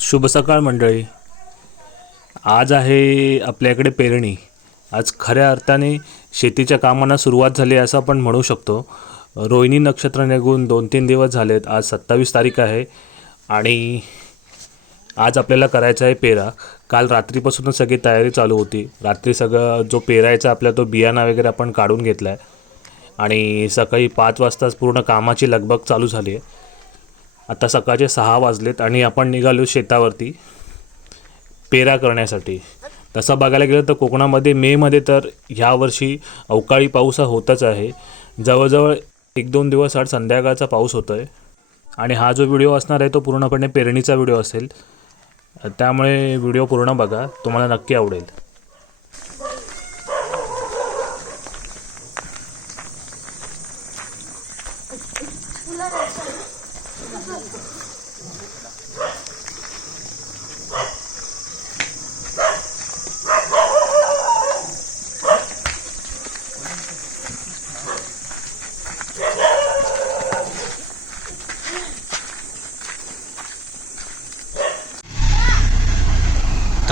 शुभ सकाळ मंडळी. आज आहे आपल्याकडे पेरणी. आज खऱ्या अर्थाने शेतीच्या कामांना सुरुवात झाली असं आपण म्हणू शकतो. रोहिणी नक्षत्र निघून दोन तीन दिवस झालेत. आज सत्तावीस तारीख आहे आणि आज आपल्याला करायचं आहे पेरा. काल रात्रीपासूनच सगळी तयारी चालू होती. रात्री सगळं जो पेरायचा आपला तो बियाणा वगैरे आपण काढून घेतला आहे आणि सकाळी पाच वाजताच पूर्ण कामाची लगबग चालू झाली आहे. आता सकाळचे सहा वाजलेत आणि आपण निघालो शेतावरती पेरा करण्यासाठी. तसं बघायला गेलं तर कोकणामध्ये मेमध्ये तर ह्यावर्षी अवकाळी पाऊस हा होतच आहे. जवळजवळ एक दोन दिवस आठ संध्याकाळचा पाऊस होतो आहे आणि हा जो व्हिडिओ असणार आहे तो पूर्णपणे पेरणीचा व्हिडिओ असेल. त्यामुळे व्हिडिओ पूर्ण बघा. तुम्हाला नक्की आवडेल.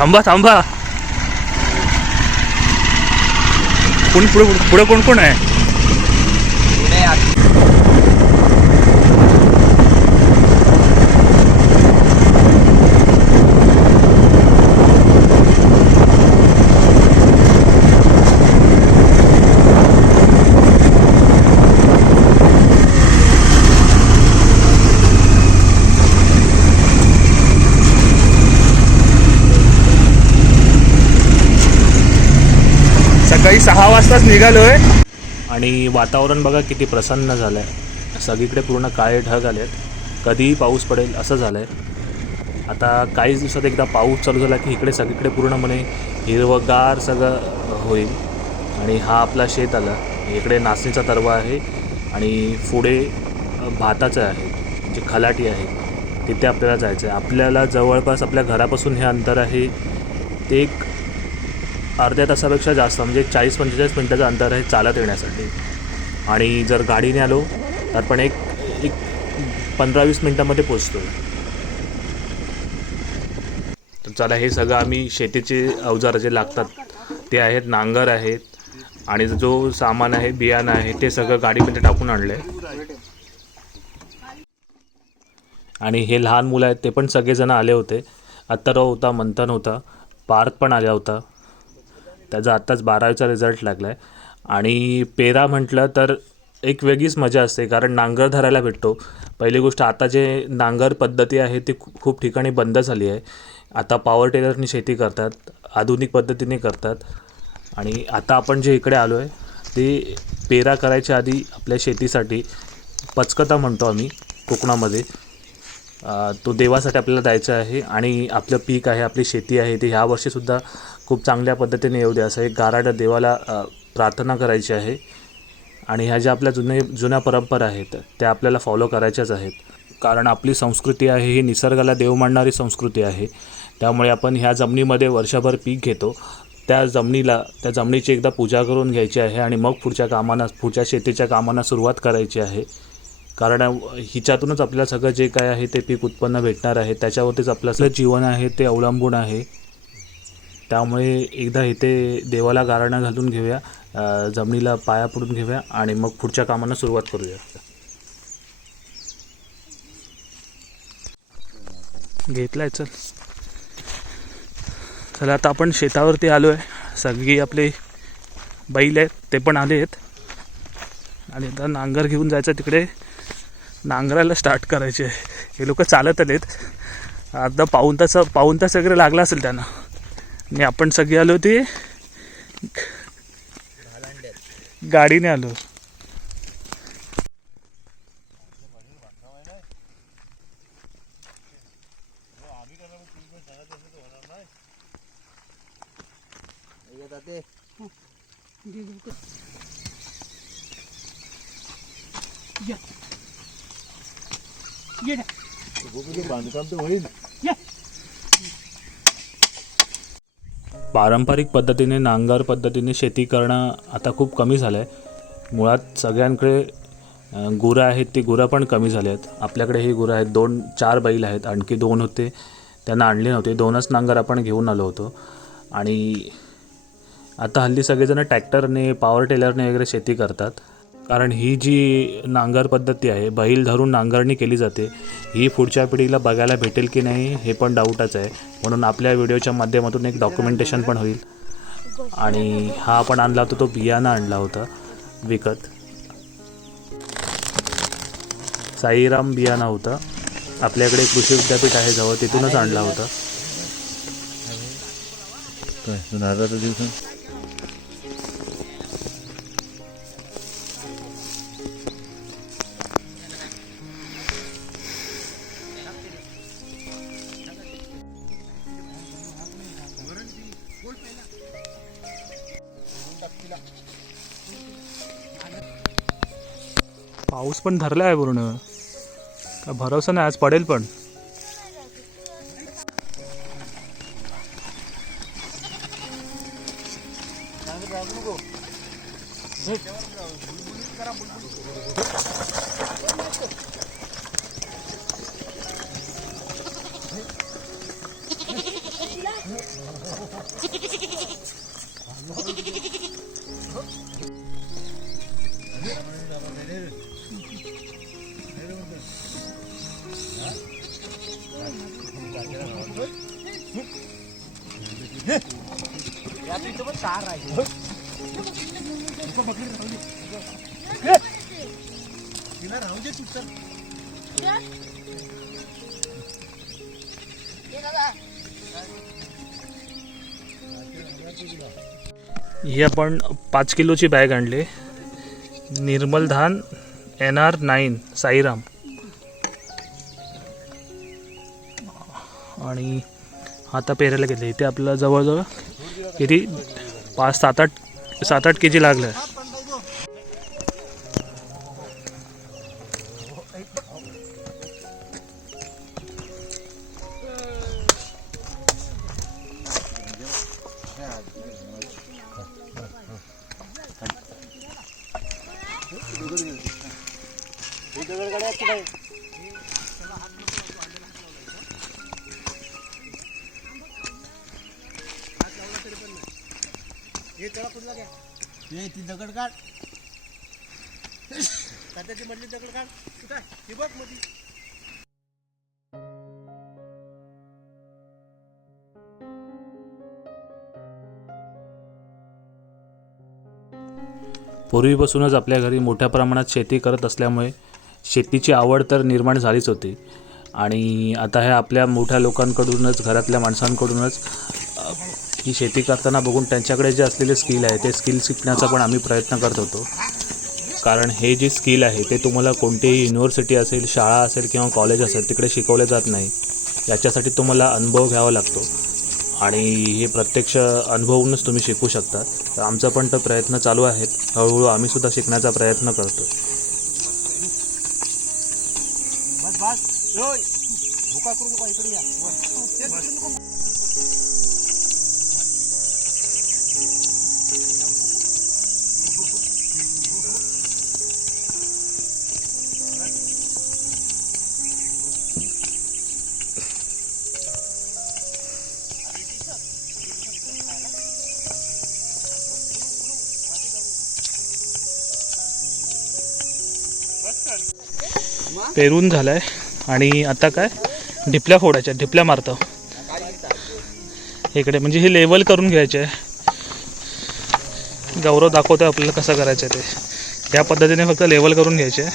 थांबा थांबा. कोण पुढे पुढे कोण कोण आहे? सकाळी सहा वाजताच निघालो आहे आणि वातावरण बघा किती प्रसन्न झालं आहे सगळीकडे पूर्ण काळे ढग आले आहेत कधीही पाऊस पडेल असं झालं आहे आता काहीच दिवसात एकदा पाऊस चालू झाला की इकडे सगळीकडे पूर्णपणे हिरवगार सगळं होईल. आणि हा आपला शेत आला. इकडे नाचणीचा तरवा आहे आणि पुढे भाताचं आहे. जे खलाटी आहे तिथे आपल्याला जायचं आहे आपल्याला जवळपास आपल्या घरापासून हे अंतर आहे. ते एक अर्ध्या तासापेक्षा जास्त म्हणजे चाळीस पंचेचाळीस मिनटाचं अंतर आहे चालत येण्यासाठी. आणि जर गाडीने आलो तर पण एक एक पंधरा वीस मिनटामध्ये पोचतो तर चला हे सगळं आम्ही शेतीचे अवजार जे लागतात ते आहेत नांगर आहेत आणि जो सामान आहे बियाणं आहे ते सगळं गाडीमध्ये टाकून आणलं आहे आणि हे लहान मुलं आहेत ते पण सगळेजण आले होते. अत्तराव होता मंथन होता पार्थ पण आला होता. त्याचा आत्ताच बारावीचा रिझल्ट लागला आहे आणि पेरा म्हटलं तर एक वेगळीच मजा असते कारण नांगर धरायला भेटतो. पहिली गोष्ट आता जे नांगर पद्धती आहे ती खूप खूप ठिकाणी बंद झाली आहे. आता पॉवर टेलरनी शेती करतात आधुनिक पद्धतीने करतात. आणि आता आपण जे इकडे आलो आहे ते पेरा करायच्या आधी आपल्या शेतीसाठी पचकता म्हणतो आम्ही कोकणामध्ये. तो देवासाठी आपल्याला द्यायचा आहे आणि आपलं पीक आहे आपली शेती आहे ते ह्या वर्षीसुद्धा खूप चांगल्या पद्धतीने येऊ दे असं एक गाराड देवाला प्रार्थना करायची आहे. आणि ह्या ज्या आपल्या जुने जुन्या परंपरा आहेत त्या आपल्याला फॉलो करायच्याच आहेत. कारण आपली संस्कृती आहे ही निसर्गाला देव मांडणारी संस्कृती आहे. त्यामुळे आपण ह्या जमिनीमध्ये वर्षभर पीक घेतो. त्या जमिनीला त्या जमिनीची एकदा पूजा करून घ्यायची आहे आणि मग पुढच्या कामांना पुढच्या शेतीच्या कामांना सुरुवात करायची आहे. कारण हिच्यातूनच आपल्याला सगळं जे काय आहे ते पीक उत्पन्न भेटणार आहे. त्याच्यावरतीच आपलं जीवन आहे ते अवलंबून आहे. त्यामुळे एकदा इथे देवाला गारणा घालून घेऊया जमिनीला पाया पडून घेऊया आणि मग पुढच्या कामांना सुरुवात करूया. घेतलाय चल. चला आता आपण शेतावरती आलो आहे सगळी आपले बैल आहेत ते पण आले आहेत. आणि आता नांगर घेऊन जायचं तिकडे. नांगरायला स्टार्ट करायचे. आहे हे लोक चालत आलेत आता पाऊन तास पाऊन तास वगैरे लागला असेल त्यांना. आणि आपण सगळे आलो ते गाडीने आलो बांधकाम तर होईल पारंपरिक पद्धतीने नांगर पद्धतीने शेती करणं आता खूप कमी झालं आहे मुळात सगळ्यांकडे गुरं आहेत ती गुरं पण कमी झाली आहेत. आपल्याकडे ही गुरं आहेत. दोन चार बैल आहेत. आणखी दोन होते. त्यांना आणले नव्हते. दोनच नांगर आपण घेऊन आलो होतो. आणि आता हल्ली सगळेजण ट्रॅक्टरने पॉवर टेलरने वगैरे शेती करतात. कारण ही जी नांगर पद्धती आहे बैल धरून नांगरणी केली जाते ही पुढच्या पिढीला बघायला भेटेल की नाही हे पण डाऊटच आहे. म्हणून आपल्या व्हिडिओच्या माध्यमातून एक डॉक्युमेंटेशन पण होईल. आणि हा आपण आणला होता तो बियाणा आणला होता विकत. साईराम बियाणा होता. आपल्याकडे कृषी विद्यापीठ आहे जवळ तिथूनच आणला होता. पाऊस पण धरला आहे पूर्ण का भरोसा नाही आज पडेल पण. ही आपण पाच किलोची बॅग आणली. निर्मल धान एन आर नाईन साईराम. आणि आता पेरायला घेतलं इथे आपल्याला जवळजवळ किती? पाच सात आठ सात आठ के जी लागलं. आहे हे ती दगड काढ. तात्याची मधली दगड काढ. कुठं ही बघ मधी. पूर्वीपासूनच आपल्या घरी मोठ्या प्रमाणात शेती करत असल्यामुळे शेतीची आवड तर निर्माण झालीच होती. आणि आता हे आपल्या मोठ्या लोकांकडूनच घरातल्या माणसांकडूनच ही शेती करताना बघून त्यांच्याकडे जे असलेले स्किल आहे ते स्किल शिकण्याचा पण आम्ही प्रयत्न करत होतो. कारण हे जे स्किल आहे ते तुम्हाला कोणतीही युनिव्हर्सिटी असेल शाळा असेल किंवा कॉलेज असेल तिकडे शिकवले जात नाही. याच्यासाठी तुम्हाला अनुभव घ्यावा लागतो. आणि हे प्रत्यक्ष अनुभवूनच तुम्ही शिकू शकता. तर आमचा पण तो प्रयत्न चालू आहेत. हळूहळू आम्ही सुद्धा शिकण्याचा प्रयत्न करतो. बस बस. पेरून झालाय. आणि आता काय? ढिपल्या फोडायच्या ढिपल्या मारतो. इकडे म्हणजे हे लेवल करून घ्यायचे. गौरव दाखवतोय आपल्याला कसं करायचं ते. या पद्धतीने फक्त लेवल करून घ्यायचे.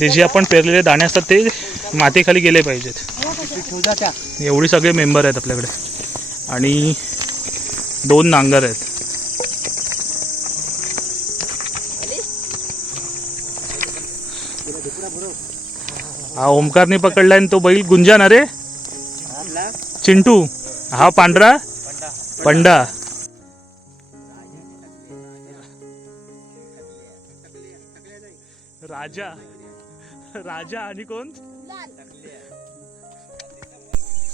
ते जे आपण पेरलेले दाणे असतात ते मातीखाली गेले पाहिजेत. एवढी सगळे मेंबर आहेत आपल्याकडे. आणि दोन नांगर आहेत. हा ओमकारने पकडलाय आणि तो बैल गुंजा ना रे चिंटू हा पांढरा? पंडा. राजा. राजा आणि कोण?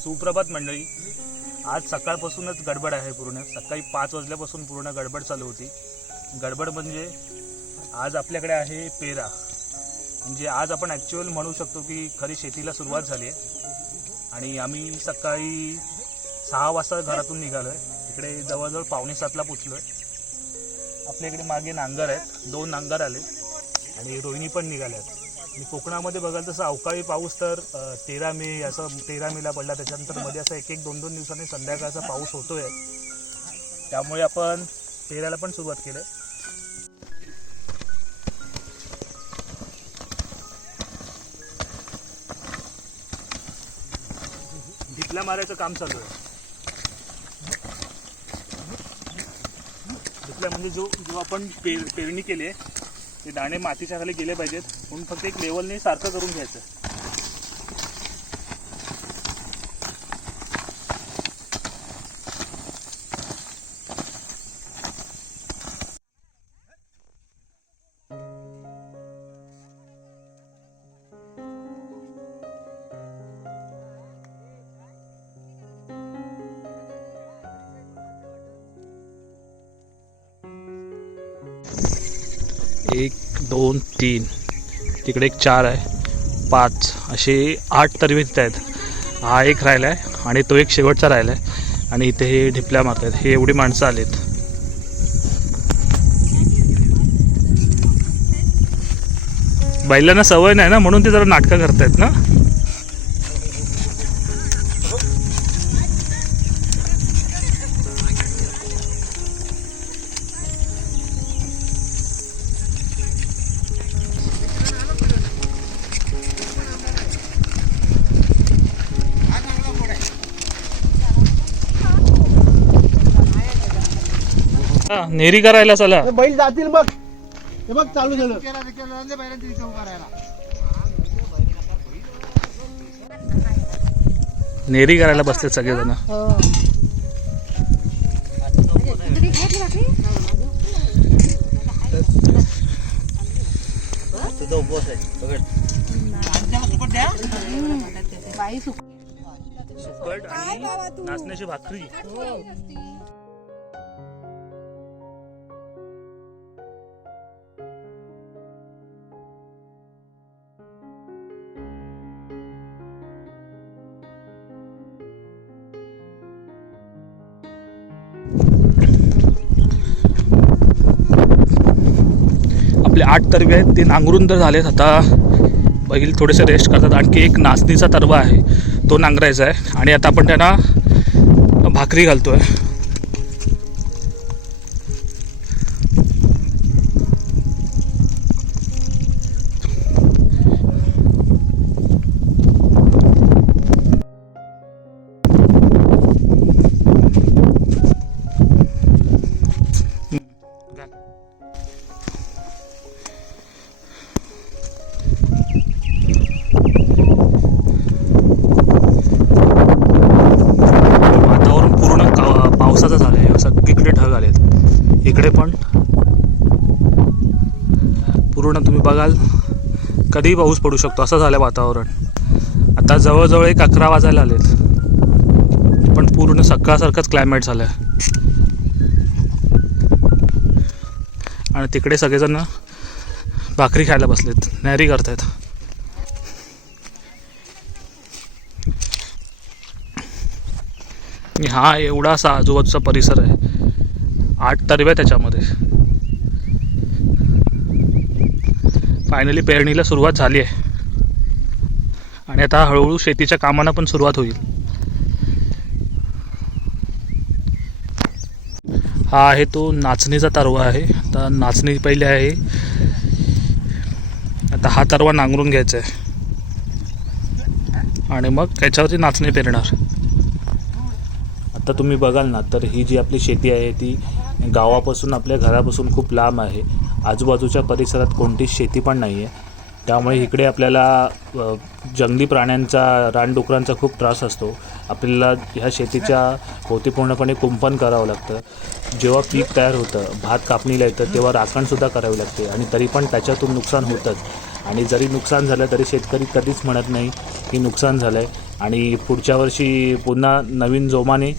सुप्रभात मंडळी. आज सकाळपासूनच गडबड आहे पूर्ण. सकाळी पाच वाजल्यापासून पूर्ण गडबड चालू होती. गडबड म्हणजे आज आपल्याकडे आहे पेरा. म्हणजे आज आपण ॲक्च्युअल म्हणू शकतो की खरी शेतीला सुरुवात झाली आहे. आणि आम्ही सकाळी सहा वाजता घरातून निघालो आहे इकडे जवळजवळ पावणे सातला पोचलो आहे आपल्या इकडे मागे नांगर आहेत. दोन नांगर आले. आणि रोहिणी पण निघाल्या आहेत. आणि कोकणामध्ये बघाल तसं अवकाळी पाऊस तर तेरा मे असं तेरा मेला पडला. त्याच्यानंतरमध्ये असं एक एक दोन दोन दिवसांनी संध्याकाळचा पाऊस होतोय. त्यामुळे आपण पेरायला पण सुरुवात केली आहे. ढिपल्या मारायचं काम चालू आहे. ढिपल्या म्हणजे जो जो आपण पे पेरणी केली आहे ते दाणे मातीच्या खाली गेले पाहिजेत. म्हणून फक्त एक लेवलने सारखं करून घ्यायचं. तिकडे एक चार आहे. पाच. असे आठ तरवे तिथे आहेत. हा एक राहिला आहे आणि तो एक शेवटचा राहिला आहे आणि इथे हे ढिपल्या मारत आहेत हे एवढी माणसं आलीत. बैलांना सवय नाही ना? म्हणून ते जरा नाटकं करतायत ना? हा, नेरी करायला चला. बैल जातील बघ. हे बघ चालू झालं. नेरी करायला बसले सगळेजण. नाचण्याची भाकरी. आठ तरवे आहेत ते नांगरून तर झालेत. आता बैल थोडेसे रेस्ट करतात. आणखी एक नाचणीचा तरवा आहे. तो नांगरायचा आहे. आणि आता आपण त्यांना भाकरी घालतो आहे कधीही पाऊस पडू शकतो असं झालं वातावरण. आता जवळजवळ एक अकरा वाजायला आलेत. पण पूर्ण सकाळसारखंच क्लायमेट झालं आहे आणि तिकडे सगळेजण भाकरी खायला बसलेत. नॅरी करतायत. हा एवढासा आजूबाजूचा परिसर आहे. आठ तरव्या त्याच्यामध्ये. फायनली पेरणीला सुरुवात झाली आहे. आणि आता हळूहळू शेतीच्या कामांना पण सुरुवात होईल. हा आहे तो नाचणीचा तरवा आहे. आता नाचणी पहिले आहे. आता हा तरवा नांगरून घ्यायचा आहे. आणि मग त्याच्यावरती नाचणी पेरणार. आता तुम्ही बघाल ना तर ही जी आपली शेती आहे ती गावापासून आपल्या घरापासून खूप लांब आहे. आजूबाजूच्या परिसरात कोणतीच शेती पण नाही आहे त्यामुळे इकडे आपल्याला जंगली प्राण्यांचा रानडुकरांचा खूप त्रास असतो. आपल्याला ह्या शेतीच्या भोवती पूर्णपणे कुंपण करावं लागतं. जेव्हा पीक तयार होतं भात कापणीला येतं तेव्हा राखणसुद्धा करावी लागते आणि तरी पण त्याच्यातून नुकसान होतंच. आणि जरी नुकसान झालं तरी शेतकरी कधीच म्हणत नाही की नुकसान झालं आहे आणि पुढच्या वर्षी पुन्हा नवीन जोमाने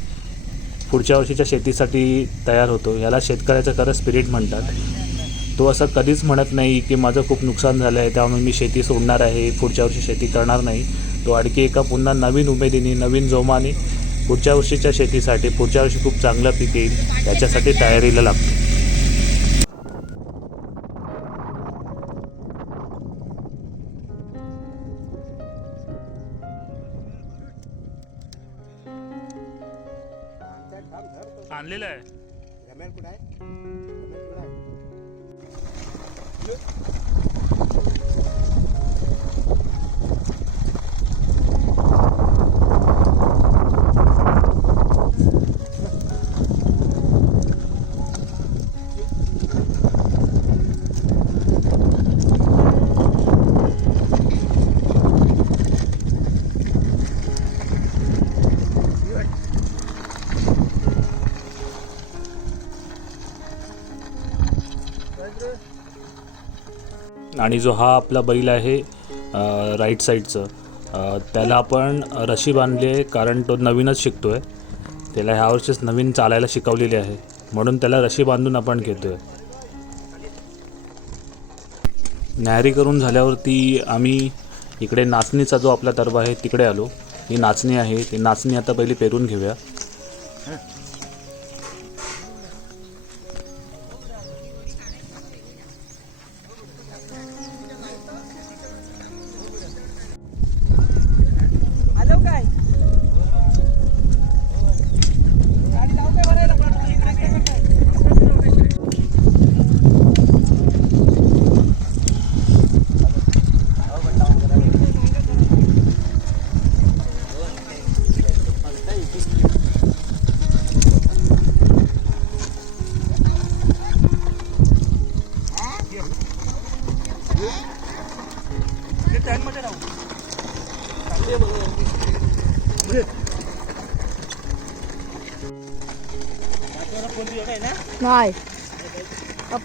पुढच्या वर्षीच्या शेतीसाठी तयार होतो. याला शेतकऱ्याचं खरं स्पिरिट म्हणतात. तो असं कधीच म्हणत नाही की माझं खूप नुकसान झालं आहे त्यामुळे मी शेती सोडणार आहे पुढच्या वर्षी शेती करणार नाही. तो आणखी एका पुन्हा नवीन उमेदीने नवीन जोमाने पुढच्या वर्षीच्या शेतीसाठी पुढच्या वर्षी खूप चांगलं पीक येईल याच्यासाठी तयारीला लागतो. आणि जो हा आपला बैल आहे राईट साईडचं त्याला आपण रशी बांधली आहे कारण तो नवीनच शिकतो आहे त्याला ह्या वर्षीच नवीन चालायला शिकवलेली आहे. म्हणून त्याला रशी बांधून आपण घेतो आहे न्याहारी करून झाल्यावरती आम्ही इकडे नाचणीचा जो आपला दरबा आहे तिकडे आलो. ही नाचणी आहे. ती नाचणी आता पहिली पेरून घेऊया.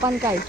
आपण काय?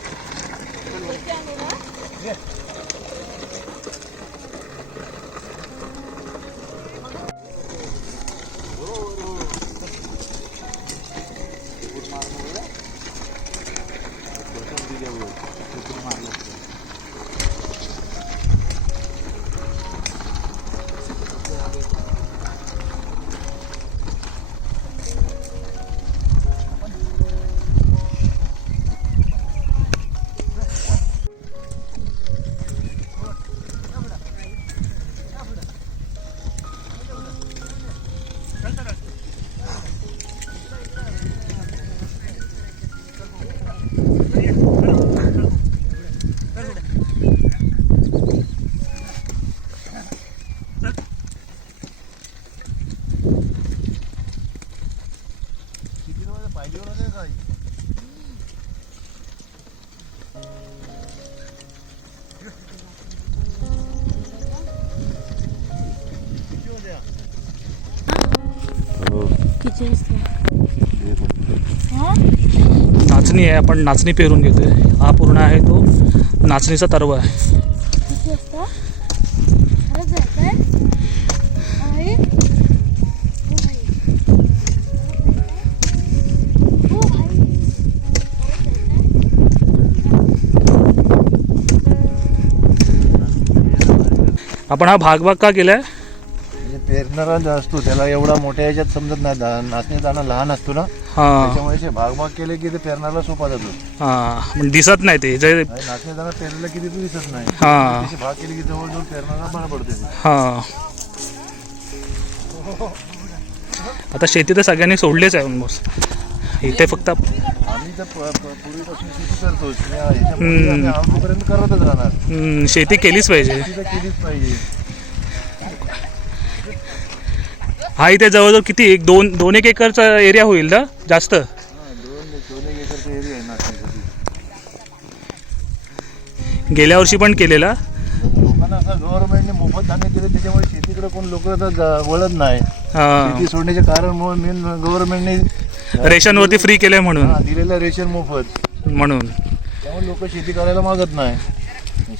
नाचणी आहे आपण नाचणी पेरून घेतोय. हा पूर्ण आहे तो नाचणीचा तरवा आहे. आपण हा भाग भाग का केलाय? पेरणारा जो असतो त्याला एवढा मोठ्या याच्यात समजत नाही. दा- नाचणी दाणा लहान असतो ना. हा. त्याच्यामुळे ते भाग भाग केले की ते पेरणाला सोपा जातो हा. म्हणजे दिसत नाही ते. जे आणि नाचणी दाणा पेरलेला किती तू दिसत नाही. हा. त्याचे भाग केले की जवळजवळ पेरणाला बरं पडते. ते. हा. आता शेती तर सगळ्यांनी सोडलीच आहे ऑलमोस्ट इथे फक्त आम्ही तर प- प- पूर्वीपासून शेती करतोच आणि आम्ही करतच राहणार. हम्म, शेती केलीच पाहिजे. तर केलीच पाहिजे. हा इथे जवळजवळ किती एक दोन दोन एक एकरचा एरिया होईल ना? जास्त? हा, गेल्या वर्षी पण केलेला? लोकांना असं गव्हर्नमेंटने मोफत धान्य दिले त्याच्यामुळे शेतीकडे कोण लोक आता वळत नाही. शेती सोडण्याचे कारण मेन गव्हर्नमेंटने रेशनवरती फ्री केलंय म्हणून. दिलेलं रेशन मोफत. म्हणून. त्यामुळे लोक शेती करायला मागत नाही.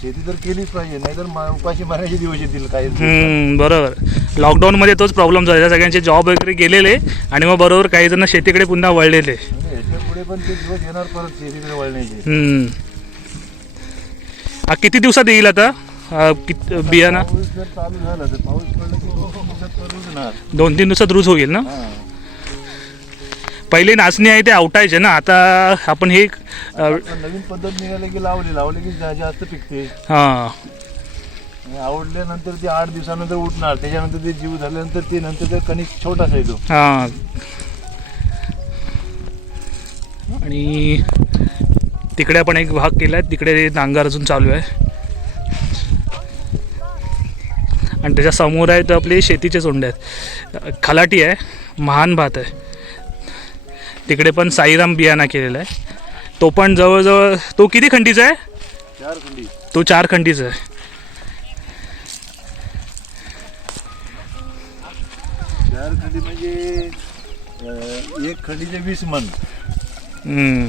शेती तर केलीच पाहिजे नाहीतर मा- उपाशी मारायचे दिवस येतील काही हम्म, बरोबर. लॉकडाऊनमध्ये तोच प्रॉब्लेम झाला. सगळ्यांचे जॉब वगैरे गेलेले आणि मग बरोबर काही जण शेतीकडे पुन्हा वळलेले. म्हणजे याच्यापुढे पण ते दिवस येणार परत शेतीकडे वळण्याचे. हम्म. हा किती दिवसात येईल आता? हा, कित बियाणं? पाऊस जर चालू झाला तर पाऊस पडला की दोन तीन दिवसात तो रुजणार दोन तीन दिवसात रूज होईल ना? हा. पहिली नाचणी आहे ते आवटायचे ना. आता आपण हे नवीन पद्धत निघाली की लावली लावली की जास्त पिकते. हां. आवडल्यानंतर ते आठ दिवसानंतर उठणार त्याच्यानंतर ते जीव झाल्यानंतर ते नंतर ते कणिक छोटासा येतो. हां. आणि तिकडे आपण एक भाग केला आहे तिकडे नांगर अजून चालू आहे. आणि त्याच्यासमोर आहेत आपले शेतीचे सोंडे आहेत. खलाटी आहे महान भात आहे. तिकडे पण साईराम बियाणा केलेला आहे. तो पण जवळजवळ तो किती खंडीचा आहे? चार खंडी. तो चार खंडीचा आहे. चार खंडी म्हणजे अं, एक खंडीचे वीस मन. हम्म.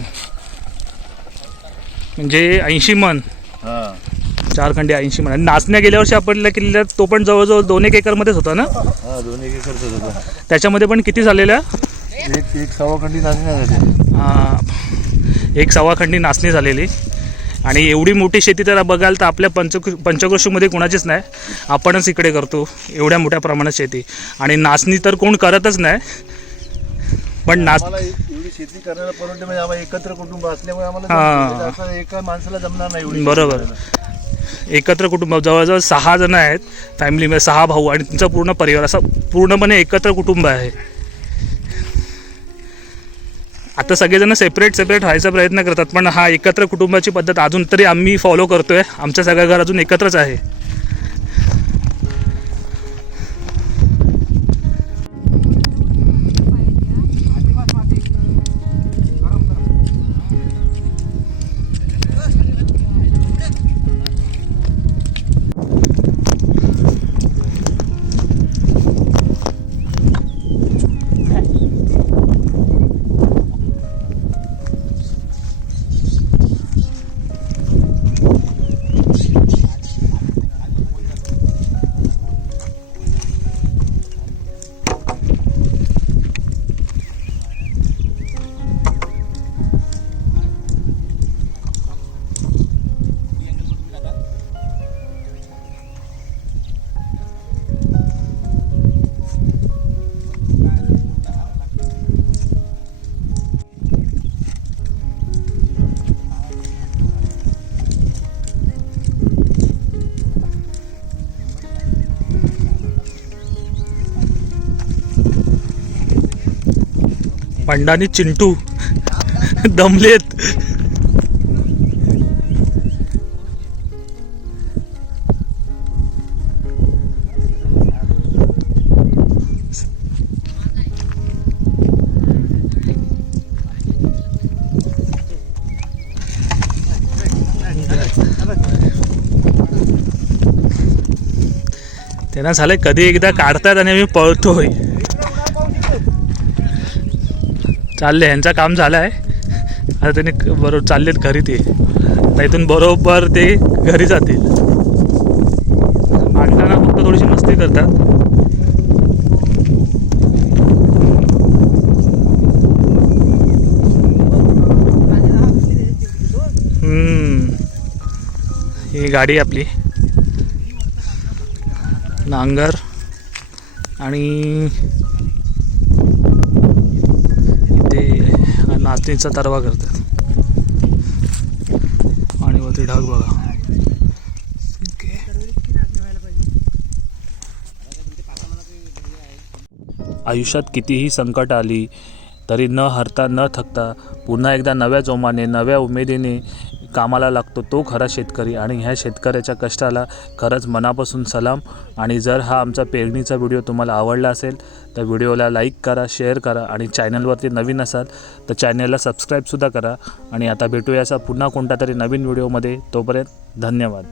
म्हणजे ऐंशी मन. हा. चार खंडी ऐंशी मन. आणि नाचण्या गेल्या वर्षी आपण केलेल्या तो पण जवळजवळ दोन एक एकरमध्येच होता ना? हा दोन एक एकरच होता. त्याच्यामध्ये पण किती झालेल्या? एक एक सव्वा खंडी नाचण्या झाली आ, एक सव्वा खंडी नाचणी झालेली आणि एवढी मोठी शेती तर बघाल तर आपल्या पंच पंचक्रोशीमध्ये कोणाचीच नाही आपणच इकडे करतो एवढ्या मोठ्या प्रमाणात शेती आणि नाचणी तर कोण करतच नाही पण नाच आम्हाला एवढी शेती करायला परवडते म्हणजे आम्हाला एकत्र कुटुंब असल्यामुळे आम्हाला हा. जमतं. एका माणसाला जमणार नाही एवढी बरोबर. शेती करायला. एकत्र कुटुंब जवळजवळ सहा जण आहेत फॅमिलीमध्ये सहा भाऊ आणि त्यांचा पूर्ण परिवार असा पूर्णपणे एकत्र कुटुंब आहे आता सगळेजण सेपरेट सेपरेट व्हायचा प्रयत्न करतात पण हा एकत्र कुटुंबाची पद्धत अजून तरी आम्ही फॉलो करतोय. आमचं सगळं घर अजून एकत्रच आहे. आणि चिंटू दमलेत. त्यांना झालंय कधी एकदा काढतात आणि आम्ही पळतोय. चालले यांचं काम झालं आहे आता त्यांनी बरोबर चाललेत घरी ते. इथून बरोबर ते घरी जातील. आणताना फक्त थोडीशी मस्ती करतात. ही गाडी आपली. नांगर आणि इथे हा नाचणीचा तरवा करतात. आणि वरती ढग बघा. आयुष्यात कितीही संकट आली तरी न हरता न थकता पुन्हा एकदा नव्या जोमाने नव्या उमेदीने कामाला लागतो तो खरा शेतकरी आणि ह्या शेतकऱ्याच्या कष्टाला खरंच मनापासून सलाम. आणि जर हा आमचा पेरणीचा व्हिडिओ तुम्हाला आवडला असेल तर व्हिडिओला लाईक करा शेअर करा आणि चॅनलवरती नवीन असाल तर चॅनलला सबस्क्राईबसुद्धा करा. आणि आता भेटूया असा पुन्हा कोणता तरी नवीन व्हिडिओमध्ये. तोपर्यंत धन्यवाद.